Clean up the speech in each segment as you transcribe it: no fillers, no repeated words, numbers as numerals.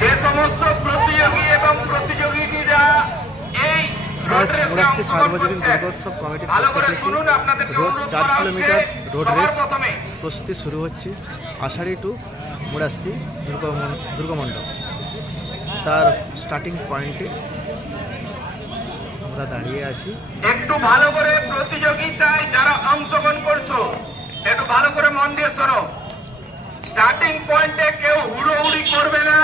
যে সমস্ত প্রতিযোগী এবং প্রতিযোগিনীরা এই মুরাস্তি সার্বজনীন দুর্গোৎসব কমিটির পক্ষ থেকে রোড 4 কিলোমিটার রোড রেস প্রস্তুতি শুরু হচ্ছে আষাঢ়ি টু মুরাস্তি দুর্গমণ্ডপ। তার স্টার্টিং পয়েন্টে আমরা দাঁড়িয়ে আছি। একটু ভালো করে প্রতিযোগিতায় যারা অংশগ্রহণ করছো একটু ভালো করে মন দিয়ে শোনো। স্টার্টিং পয়েন্টে কেউ হুড়োহুড়ি করবে না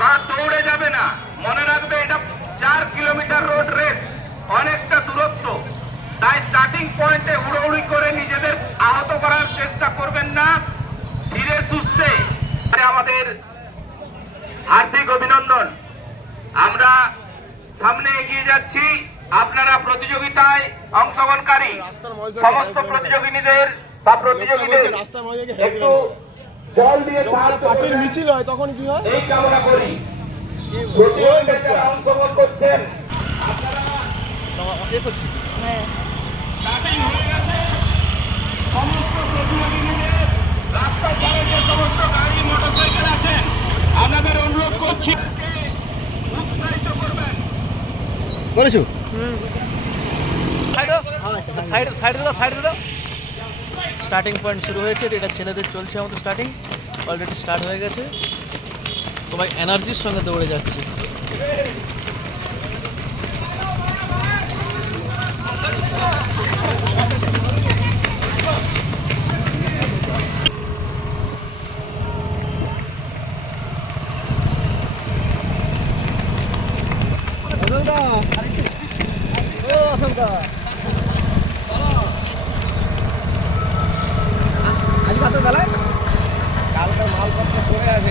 বা দৌড়ে যাবে না। মনে রাখবে এটা 4 কিলোমিটার রোড রেস, অনেকটা দূরত্ব। তাই স্টার্টিং পয়েন্টে হুড়োহুড়ি করে নিজেদের আহত করার চেষ্টা করবেন না। ধীরে সুস্থে আমাদের হার্দিক অভিনন্দন। আমরা সামনে এগিয়ে যাচ্ছি। আপনারা প্রতিযোগিতায় অংশগ্রহণকারী সমস্ত প্রতিযোগিনীদের বা প্রতিযোগীদের একটু জল দিয়ে পার্টির মিছিল হয় তখন কি হয় এই কামনা করি। প্রতিযোগিতায় অংশগ্রহণ করছেন আপনারা স্টার্টিং হয়ে গেছে। সমস্ত প্রতিযোগীদের রাস্তার ধারে যে সমস্ত গাড়ি মোটরসাইকেল আছেন আপনাদের অনুরোধ করছি উৎসাহিত করবেন। করেছো স্টার্টিং পয়েন্ট শুরু হয়েছে। এটা ছেলেদের চলছে, আমাদের স্টার্টিং অলরেডি স্টার্ট হয়ে গেছে। সবাই এনার্জির সঙ্গে দৌড়ে যাচ্ছে। কালকে মালপত্র করে আছে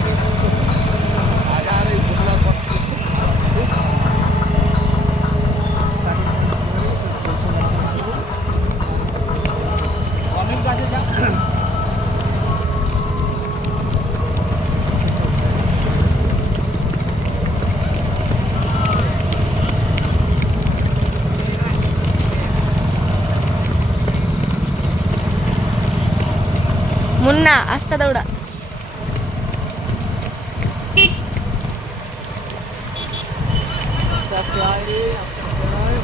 অনেক কাজে যা মুন্না আস্তে দৌড়া। আস্তে আয় রে, আস্তে আয়।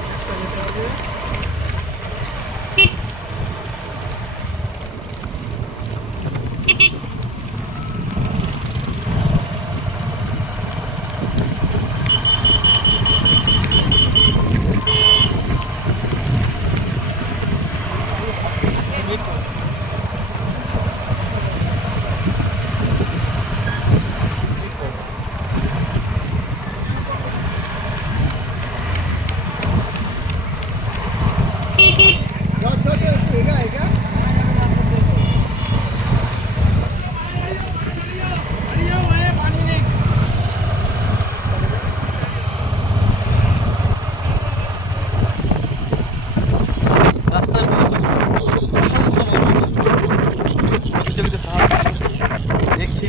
দেখছি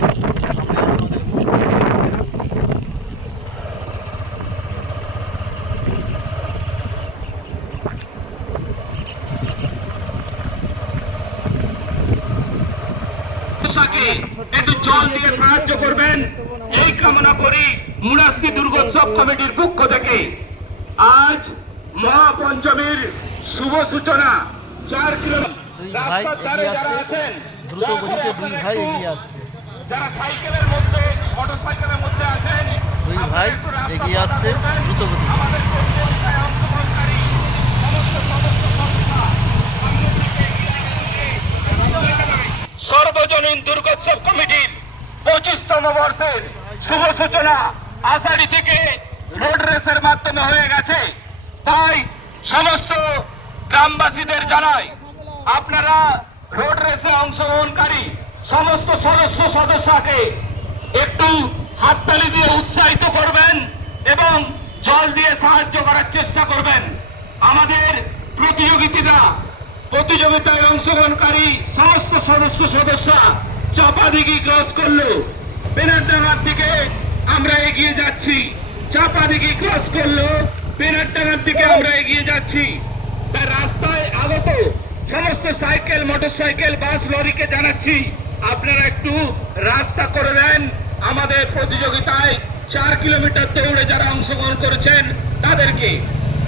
একটু জল দিয়ে সাহায্য করবেন এই কামনা করি মুরাস্তি দুর্গোৎসব কমিটির পক্ষ থেকে। আজ মহাপঞ্চমীর শুভ সূচনা। 4 কিলোমিটার যারা আছেন দ্রুত গতিতে দুই ভাই এগিয়ে আসছে। যারা সাইকেলের মধ্যে মোটরসাইকেলের মধ্যে আছেন দুই ভাই এগিয়ে আসছে দ্রুত গতিতে। আমাদের প্রতিযোগিতায় অংশগ্রহণকারী সমস্ত সদস্য সংস্থা সর্বজনীন দুর্গোৎসব কমিটির 25তম বর্ষের শুভ সূচনা আষাঢ়ি থেকে রোড রেসের মাধ্যমে হয়ে গেছে। তাই সমস্ত গ্রামবাসীদের জানাই আপনারা রোড রেসে অংশগ্রহণকারী সমস্ত সদস্যকে একটু হাততালি দিয়ে উৎসাহিত করবেন এবং জল দিয়ে সাহায্য করার চেষ্টা করবেন। আমাদের প্রতিযোগিতায় অংশগ্রহণকারী সমস্ত সদস্য চাপাদিঘি ক্রস করলো। বেনারডাঙ্গার দিকে আমরা এগিয়ে যাচ্ছি। চাপাদিঘি ক্রস করলো, বেনারডাঙ্গার দিকে আমরা এগিয়ে যাচ্ছি। তাই রাস্তায় আগত সমস্ত সাইকেল, মোটরসাইকেল, বাস, লরিকে জানাচ্ছি আপনারা একটু রাস্তা করে দেন আমাদের প্রতিযোগিতায় 4 কিলোমিটার দৌড়ে যারা অংশগ্রহণ করেছেন তাদেরকে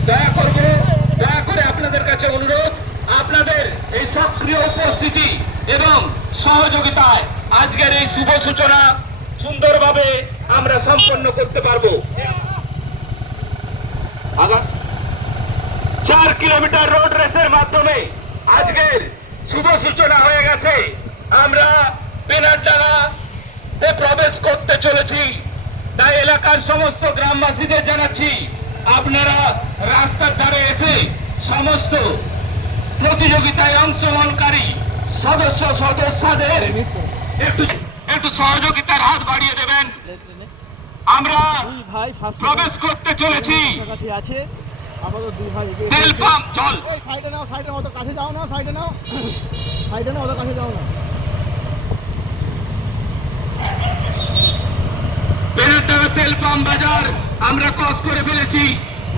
দয়া করে আপনাদের কাছে অনুরোধ, আপনাদের এই সক্রিয় উপস্থিতি এবং সহযোগিতায় আজকের এই শুভ সূচনা সুন্দরভাবে আমরা সম্পন্ন করতে পারবো। 4 কিলোমিটার রোড রেসের মাধ্যমে আজকের শুভ সূচনা হয়ে গেছে। আমরা বেনারডাঙ্গাতে প্রবেশ করতে চলেছি, তাই এলাকার সমস্ত গ্রামবাসীদের জানাচ্ছি আপনারা রাস্তার ধারে এসে সমস্ত প্রতিযোগিতায় অংশগ্রহণকারী সদস্যদের একটু সহযোগিতার হাত বাড়িয়ে দেবেন। আমরা প্রবেশ করতে চলেছি। আছে আপাতত দুই ভাই তেল পাম্প চল সাইডে নাও, সাইডে অত কাছে যাও না, সাইডে নাও, সাইডে নাও, অত কাছে যাও না। বেলাডাঙ্গা তেল পাম্প বাজার আমরা ক্রস করে ফেলেছি।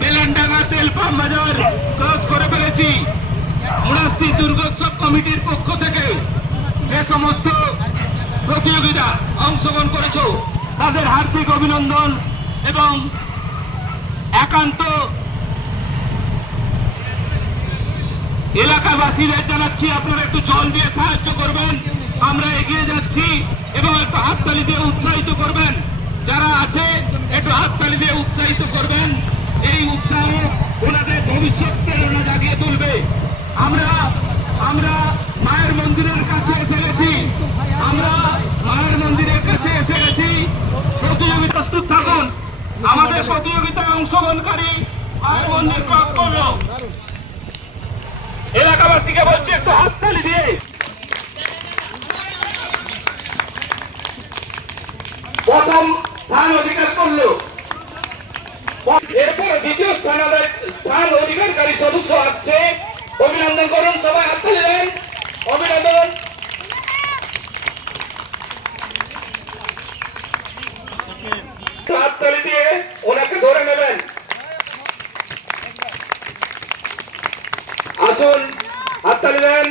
বেলাডাঙ্গা তেল পাম্প বাজার ক্রস করে ফেলেছি। মুরাস্তি দুর্গোৎসব কমিটির পক্ষ থেকে যে সমস্ত প্রতিযোগিতা অংশগ্রহণ করেছো তাদের হার্দিক অভিনন্দন এবং একান্ত এলাকাবাসীদের জানাচ্ছি আপনারা একটু জল দিয়ে সাহায্য করবেন। আমরা এগিয়ে যাচ্ছি এবং একটু হাততালি দিয়ে উৎসাহিত করবেন। যারা আছে একটু হাততালি দিয়ে উৎসাহিত করবেন। এই উৎসাহে ওনাদের ভবিষ্যৎ প্রেরণা জাগিয়ে তুলবে। আমরা মায়ের মন্দিরের কাছে এসে গেছি। আমরা মায়ের মন্দিরের কাছে এসে গেছি। প্রতিযোগিতা প্রস্তুত থাকুন। আমাদের প্রতিযোগিতায় অংশগ্রহণকারী মায়ের মন্দির ক্রস করলো। এলাকাবাসীকে বলছি একটু হাততালি দিয়ে। প্রথম স্থান অধিকার করলো, এরপরে দ্বিতীয় স্থান অধিকারকারী সদস্য আসছে। অভিনন্দন করুন, সবাই হাততালি দেন। অভিনন্দন। হাততালি দিয়ে ওনাকে ধরে নেবেন। আসুন, হাততালি দেন।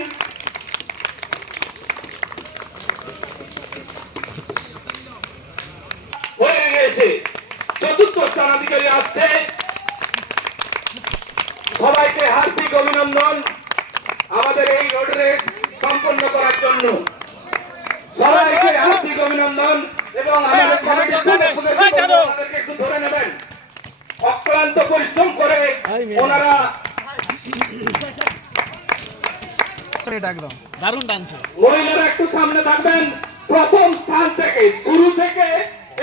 হয়ে গিয়েছে, চতুর্থ স্থানাধিকারী আসছে। সবাইকে হার্দিক অভিনন্দন আমাদের এই রোড রেস সম্পন্ন করার জন্য। সবাইকে হার্দিক অভিনন্দন এবং আমাদের কমিটির সদস্যদেরকে একটু ধরে নেবেন। অক্লান্ত পরিশ্রম করে ওনারা দারুণ টানছে। মহিলারা একটু সামনে থাকবেন। প্রথম স্থান থেকে শুরু থেকে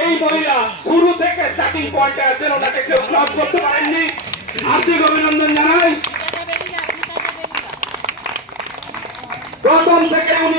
এই মহিলা শুরু থেকে স্টার্টিং পয়েন্টে আছেন, ওনাকে কেউ ক্রস করতে পারেননি। হার্দিক অভিনন্দন জানাই। প্রথম থেকে উনি